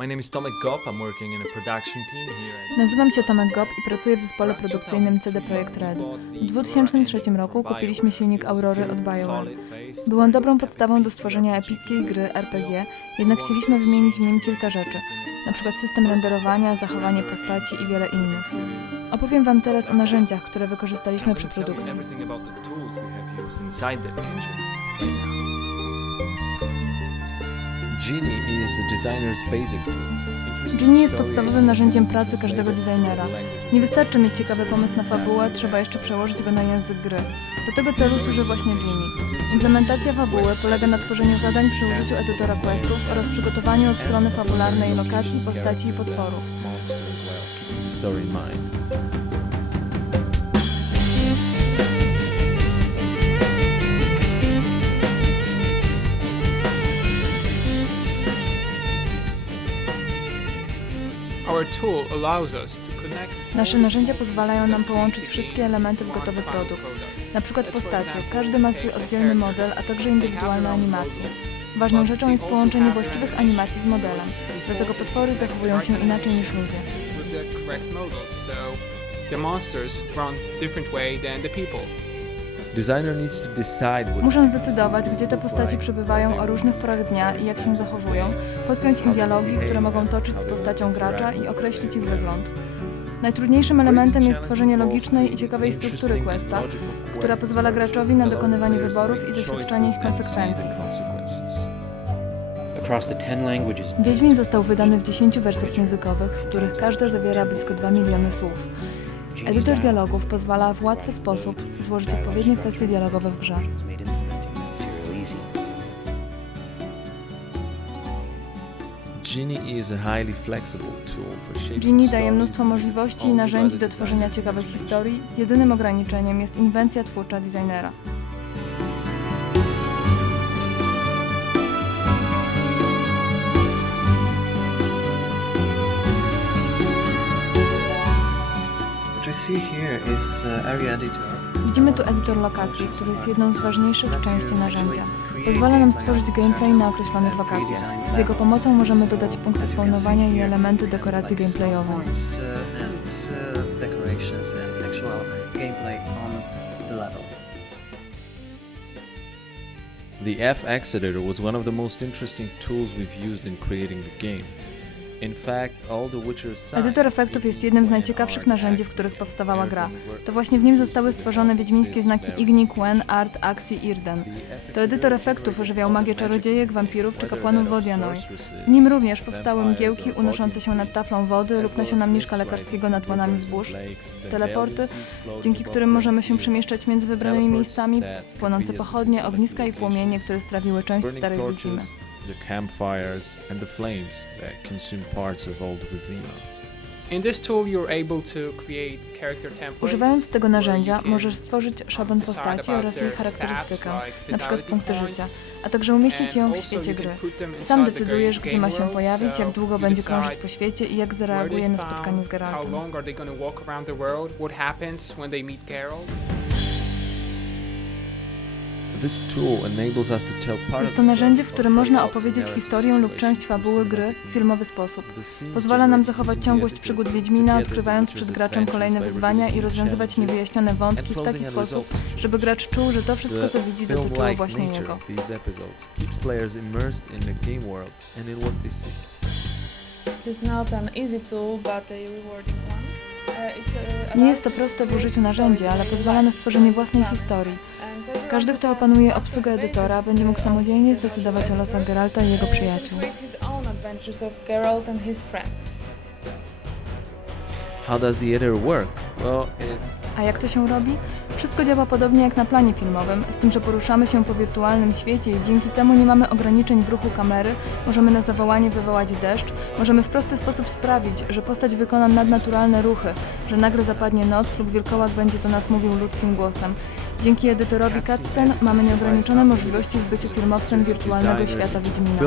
My name is Tomek Gop. I'm working in a production team here at Nazywam się Tomek Gop i pracuję w zespole produkcyjnym CD Projekt Red. W 2003 roku kupiliśmy silnik Aurory od BioWare. Był on dobrą podstawą do stworzenia epickiej gry RPG, jednak chcieliśmy wymienić w nim kilka rzeczy, przykład system renderowania, zachowanie postaci i wiele innych. Opowiem Wam teraz o narzędziach, które wykorzystaliśmy przy produkcji. Genie jest podstawowym narzędziem pracy każdego designera. Nie wystarczy mieć ciekawy pomysł na fabułę, trzeba jeszcze przełożyć go na język gry. Do tego celu służy właśnie Genie. Implementacja fabuły polega na tworzeniu zadań przy użyciu edytora questów oraz przygotowaniu od strony fabularnej lokacji, postaci i potworów. Nasze narzędzia pozwalają nam połączyć wszystkie elementy w gotowy produkt. Na przykład postacie. Każdy ma swój oddzielny model, a także indywidualne animacje. Ważną rzeczą jest połączenie właściwych animacji z modelem. Dlatego potwory zachowują się inaczej niż ludzie. the monsters run different way than the people. Designer needs to decide what Muszą zdecydować, gdzie te postaci przebywają o różnych porach dnia i jak się zachowują, podpiąć im dialogi, które mogą toczyć z postacią gracza i określić ich wygląd. Najtrudniejszym elementem jest tworzenie logicznej i ciekawej struktury questa, która pozwala graczowi na dokonywanie wyborów i doświadczanie ich konsekwencji. across the 10 languages. Wiedźmin został wydany w 10 wersjach językowych, z których każda zawiera blisko 2 miliony słów. Edytor dialogów pozwala w łatwy sposób złożyć odpowiednie kwestie dialogowe w grze. Genie daje mnóstwo możliwości i narzędzi do tworzenia ciekawych historii. Jedynym ograniczeniem jest inwencja twórcza designera. Widzimy tu edytor lokacji, który jest jedną z ważniejszych części narzędzia. Pozwala nam stworzyć gameplay na określonych lokacjach. Z jego pomocą możemy dodać punkty spawnowania i elementy dekoracji gameplayowej. Points, uh, and uh, decorations and gameplay on the level. The FX editor was one of the most interesting tools we've used in creating the game. Edytor efektów jest jednym z najciekawszych narzędzi, w których powstawała gra. To właśnie w nim zostały stworzone wiedźmińskie znaki Igni, Quen, Art, Axi, Irden. To edytor efektów ożywiał magię czarodziejek, wampirów czy kapłanów Wodianoi. W nim również powstały mgiełki unoszące się nad taflą wody lub nasiona mniszka lekarskiego nad łanami zbóż, teleporty, dzięki którym możemy się przemieszczać między wybranymi miejscami, płonące pochodnie, ogniska i płomienie, które strawiły część starej Wizimy. The campfires, and the flames that consume parts of old Vizima. In this tool, you're able to create character templates. Używając tego narzędzia możesz stworzyć szablon postaci oraz jej charakterystykę, vitality punkty życia, a także umieścić ją w świecie gry. Sam decydujesz, gdzie ma się pojawić, jak długo będzie krążyć po świecie i jak zareaguje na spotkanie z Geraltem. Jest to narzędzie, w którym można opowiedzieć historię lub część fabuły gry w filmowy sposób. Pozwala nam zachować the ciągłość przygód Wiedźmina, odkrywając przed graczem kolejne by wyzwania i revealing rozwiązywać niewyjaśnione wątki w taki sposób, żeby gracz czuł, że to wszystko, co widzi, The dotyczyło właśnie see. It is not an easy tool, but a rewarding one. Nie jest to proste w użyciu narzędzia, ale pozwala na stworzenie własnej historii. Każdy, kto opanuje obsługę edytora, będzie mógł samodzielnie zdecydować o losach Geralta i jego przyjaciół. How does the editor work? It's A jak to się robi? Wszystko działa podobnie jak na planie filmowym, z tym, że poruszamy się po wirtualnym świecie i dzięki temu nie mamy ograniczeń w ruchu kamery, możemy na zawołanie wywołać deszcz, możemy w prosty sposób sprawić, że postać wykona nadnaturalne ruchy, że nagle zapadnie noc lub wilkołak będzie do nas mówił ludzkim głosem. Dzięki edytorowi cutscen mamy nieograniczone możliwości w byciu filmowcem wirtualnego świata Wiedźmina.